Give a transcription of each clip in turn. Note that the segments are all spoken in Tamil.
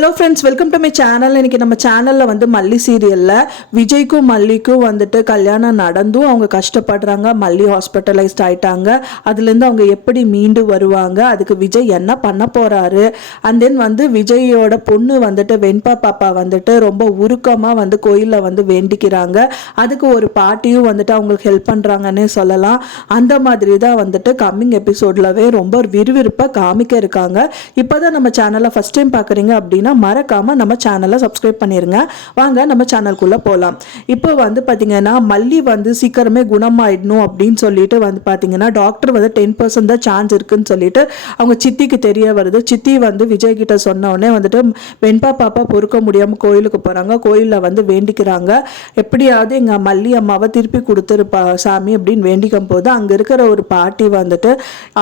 Hello friends welcome to my channel இன்னைக்கு நம்ம சேனலில் வந்து மல்லி சீரியலில் விஜய்க்கும் மல்லிக்கும் வந்துட்டு கல்யாணம் நடந்தும் அவங்க கஷ்டப்படுறாங்க மல்லி ஹாஸ்பிட்டலைஸ்ட் ஆயிட்டாங்க. அதுலேருந்து அவங்க எப்படி மீண்டு வருவாங்க அதுக்கு விஜய் என்ன பண்ண போகிறாரு அண்ட் தென் வந்து விஜயோட பொண்ணு வந்துட்டு வெண்பா பாப்பா வந்துட்டு ரொம்ப உருக்கமாக வந்து கோயிலில் வந்து வேண்டிக்கிறாங்க. அதுக்கு ஒரு பாட்டியும் வந்துட்டு அவங்களுக்கு ஹெல்ப் பண்ணுறாங்கன்னே சொல்லலாம். அந்த மாதிரி தான் வந்துட்டு கம்மிங் எபிசோட்லவே ரொம்ப விறுவிறுப்பாக காமிக்க இருக்காங்க. இப்போ தான் நம்ம சேனலை ஃபஸ்ட் டைம் பார்க்குறீங்க அப்படின்னா மறக்காமல் நம்ம சேனலை சப்ஸ்கிரைப் பண்ணிடுங்க வாங்க நம்ம சேனல்குள்ளே போகலாம் இப்போ வந்து பார்த்தீங்கன்னா மல்லி வந்து சீக்கிரமே குணமாயிடணும் அப்படின்னு சொல்லிட்டு வந்து பார்த்தீங்கன்னா டாக்டர் வந்து டென் பர்சன்ட் தான் சான்ஸ் இருக்குன்னு சொல்லிட்டு அவங்க சித்திக்கு தெரிய வருது. சித்தி வந்து விஜய் கிட்ட சொன்ன வந்துட்டு வெண்பா பாப்பா பொறுக்க முடியாமல் கோயிலுக்கு போகிறாங்க கோயிலில் வந்து வேண்டிக்கிறாங்க. எப்படியாவது எங்கள் மல்லி அம்மாவை திருப்பி கொடுத்துருப்பா சாமி அப்படின்னு வேண்டிக்கும் போது அங்கே இருக்கிற ஒரு பாட்டி வந்துட்டு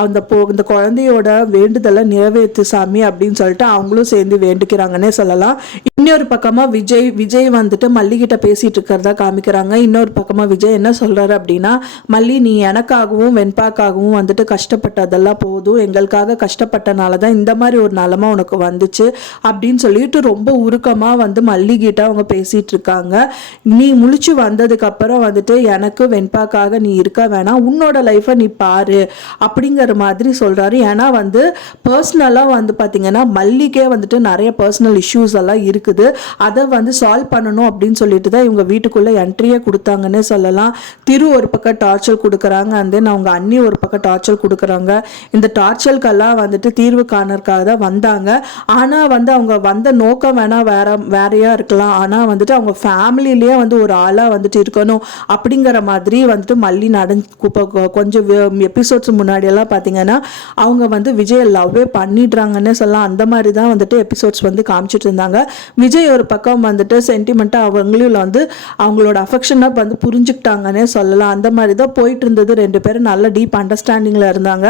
அந்த போ இந்த குழந்தையோட வேண்டுதலை நிறைவேற்று சாமி அப்படின்னு சொல்லிட்டு அவங்களும் சேர்ந்து காமிக்கிறாங்கன்னே சொல்லலாம். இன்னொரு பக்கமாக விஜய் விஜய் வந்துட்டு மல்லிகிட்ட பேசிட்டு இருக்கிறதா காமிக்கிறாங்க. இன்னொரு பக்கமாக விஜய் என்ன சொல்றாரு அப்படின்னா மல்லி நீ எனக்காகவும் வெண்பாக்காகவும் வந்துட்டு கஷ்டப்பட்டதெல்லாம் அதுவும் எங்களுக்காக கஷ்டப்பட்டனால தான் இந்த மாதிரி ஒரு நிலமை உனக்கு வந்துச்சு அப்படின்னு சொல்லிட்டு ரொம்ப உருக்கமாக வந்து மல்லிகிட்ட அவங்க பேசிகிட்டு இருக்காங்க. நீ முழிச்சு வந்ததுக்கப்புறம் வந்துட்டு எனக்கு வெண்பாக்காக நீ இருக்க வேணாம் உன்னோட லைஃப்பை நீ பாரு அப்படிங்கிற மாதிரி சொல்கிறாரு ஏன்னா வந்து பர்சனலாக வந்து பார்த்திங்கன்னா மல்லிக்கே வந்துட்டு நிறைய பர்சனல் இஷ்யூஸ் எல்லாம் இருக்குது. அதை வந்து சால்வ் பண்ணணும் அப்படின்னு சொல்லிட்டு தான் இவங்க வீட்டுக்குள்ளே என்ட்ரியே கொடுத்தாங்கன்னே சொல்லலாம். திரு ஒரு பக்கம் டார்ச்சர் கொடுக்குறாங்க அண்ட் தென் அவங்க அண்ணி ஒரு பக்கம் டார்ச்சர் கொடுக்குறாங்க. இந்த டார்ச்சல்கெல்லாம் வந்துட்டு தீர்வு காணறதுக்காக தான் வந்தாங்க. ஆனால் வந்து அவங்க வந்த நோக்கம் வேணால் வேற வேறையாக இருக்கலாம். ஆனால் வந்துட்டு அவங்க ஃபேமிலியிலேயே வந்து ஒரு ஆளாக வந்துட்டு இருக்கணும் அப்படிங்கிற மாதிரி வந்துட்டு மல்லி நடந்து இப்போ கொஞ்சம் எபிசோட்ஸ் முன்னாடியெல்லாம் பார்த்தீங்கன்னா அவங்க வந்து விஜய் லவ்வே பண்ணிடுறாங்கன்னு சொல்லலாம். அந்த மாதிரி தான் வந்துட்டு எபிசோட்ஸ் வந்து காமிச்சிட்டு இருந்தாங்க. விஜய் ஒரு பக்கம் வந்துட்டு சென்டிமெண்ட்டாக அவங்களும் வந்து அவங்களோட அஃபெக்ஷனாக வந்து புரிஞ்சுக்கிட்டாங்கன்னே சொல்லலாம். அந்த மாதிரி தான் போயிட்டு இருந்தது. ரெண்டு பேரும் நல்ல டீப் அண்டர்ஸ்டாண்டிங்கில் இருந்தாங்க.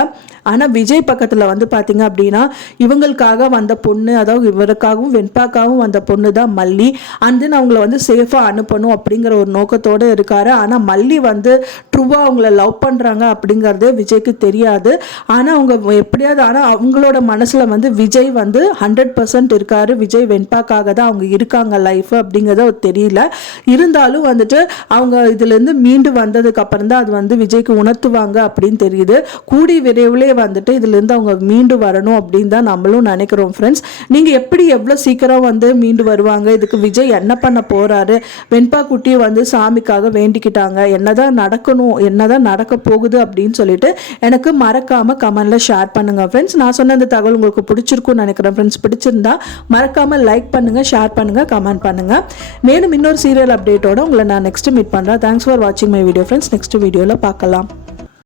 ஆனால் விஜய் பக்கத்தில் வந்து பார்த்தீங்க அப்படின்னா இவங்களுக்காக வந்த பொண்ணு அதாவது இவருக்காகவும் வெண்பாக்காகவும் வந்த பொண்ணு தான் மல்லி. அண்ட் தென் அவங்கள வந்து சேஃபாக அனுப்பணும் அப்படிங்கிற ஒரு நோக்கத்தோடு இருக்காரு. ஆனால் மல்லி வந்து ட்ரூவாக அவங்கள லவ் பண்ணுறாங்க அப்படிங்கிறதே விஜய்க்கு தெரியாது. ஆனால் அவங்க எப்படியாவது ஆனால் அவங்களோட மனசில் வந்து விஜய் வந்து ஹண்ட்ரட் பர்சன்ட் இருக்காரு. விஜய் வெண்பாக்காக தான் அவங்க இருக்காங்க லைஃப் அப்படிங்கிறது தெரியல. இருந்தாலும் வந்துட்டு அவங்க இதுலேருந்து மீண்டு வந்ததுக்கு அப்புறம் தான் அது வந்து விஜய்க்கு உணர்த்துவாங்க அப்படின்னு தெரியுது. கூடி விரைவிலே வந்துட்டு இதுலேருந்து அவங்க மீண்டு வரணும் அப்படின்னு தான் நம்மளும் நினைக்கிறோம் ஃப்ரெண்ட்ஸ் நீங்கள் எப்படி எவ்வளோ சீக்கிரம் வந்து மீண்டு வருவாங்க? இதுக்கு விஜய் என்ன பண்ண போறாரு? வெண்பா குட்டி வந்து சாமிக்காக வேண்டிக்கிட்டாங்க. என்னதான் நடக்கணும்? என்னதான் நடக்க போகுது அப்படின்னு சொல்லிட்டு எனக்கு மறக்காமல் கமெண்டில் ஷேர் பண்ணுங்க ஃப்ரெண்ட்ஸ் நான் சொன்ன இந்த தகவல் உங்களுக்கு பிடிச்சிருக்கும்னு நினைக்கிறேன் ஃப்ரெண்ட்ஸ் பிடிச்சிருந்தா மறக்காமல் லைக் பண்ணுங்கள் ஷேர் பண்ணுங்க கமெண்ட் பண்ணுங்க. மேலும் இன்னொரு சீரியல் அப்டேட்டோட உங்களை நான் நெக்ஸ்ட் மீட் பண்ணுறேன் தேங்க்ஸ் ஃபார் வாட்சிங் மை வீடியோ ஃப்ரெண்ட்ஸ் நெக்ஸ்ட் வீடியோவில் பார்க்கலாம்.